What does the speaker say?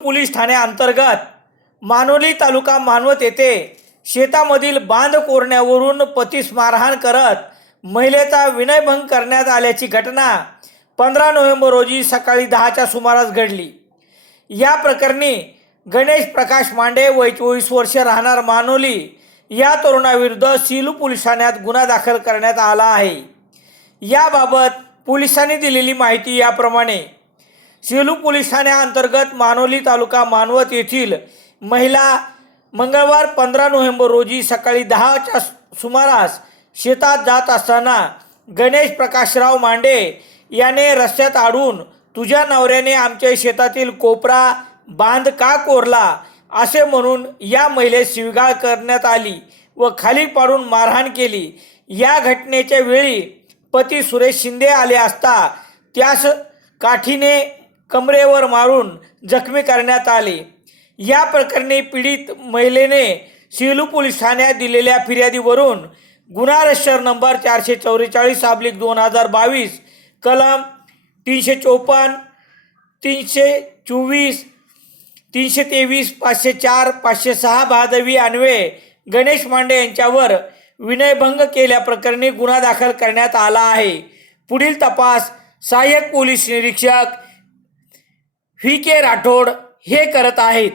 Police ठाण्याअंतर्गत Manoli तालुका मानवत येथे शेतामधील बांध कोरण्यावरून पतीस मारहाण करत महिलेचा विनयभंग करण्यात आल्याची घटना 15 नोव्हेंबर रोजी सकाळी 10च्या सुमारास घडली। या प्रकरणी गणेश प्रकाश मांडे वय 24 वर्ष राहणार मानोली या तरुणाविरुद्ध सिलू पोलीस ठाण्यात गुन्हा दाखल करण्यात आला आहे। याबाबत पोलिसांनी दिलेली माहिती याप्रमाणे सेलू पोलीस ठाण्याअंतर्गत मानोली तालुका मानवत येथील महिला मंगळवार 15 नोव्हेंबर रोजी सकाळी 10च्या सुमारास शेतात जात असताना गणेश प्रकाशराव मांडे याने रस्त्यात अडवून तुझ्या नवऱ्याने आमच्या शेतातील कोपरा बांध का कोरला असे म्हणून या महिलेस शिवीगाळ करण्यात आली व खाली पाडून मारहाण केली। या घटनेच्या वेळी पती सुरेश शिंदे आले असता त्यास काठीने कमरेवर मारून जखमी करण्यात आले। या प्रकरणी पीडित महिलेने सेलू पोलीस ठाण्यात दिलेल्या फिर्यादीवरून गुन्हा रजिस्टर नंबर 444/2022 कलम 354, 324, 323, 504, 506 भादवी अन्वये गणेश मांडे यांच्यावर विनयभंग केल्याप्रकरणी गुन्हा दाखल करण्यात आला आहे। पुढील तपास सहाय्यक पोलीस निरीक्षक व्ही के राठोड हे करत आहेत।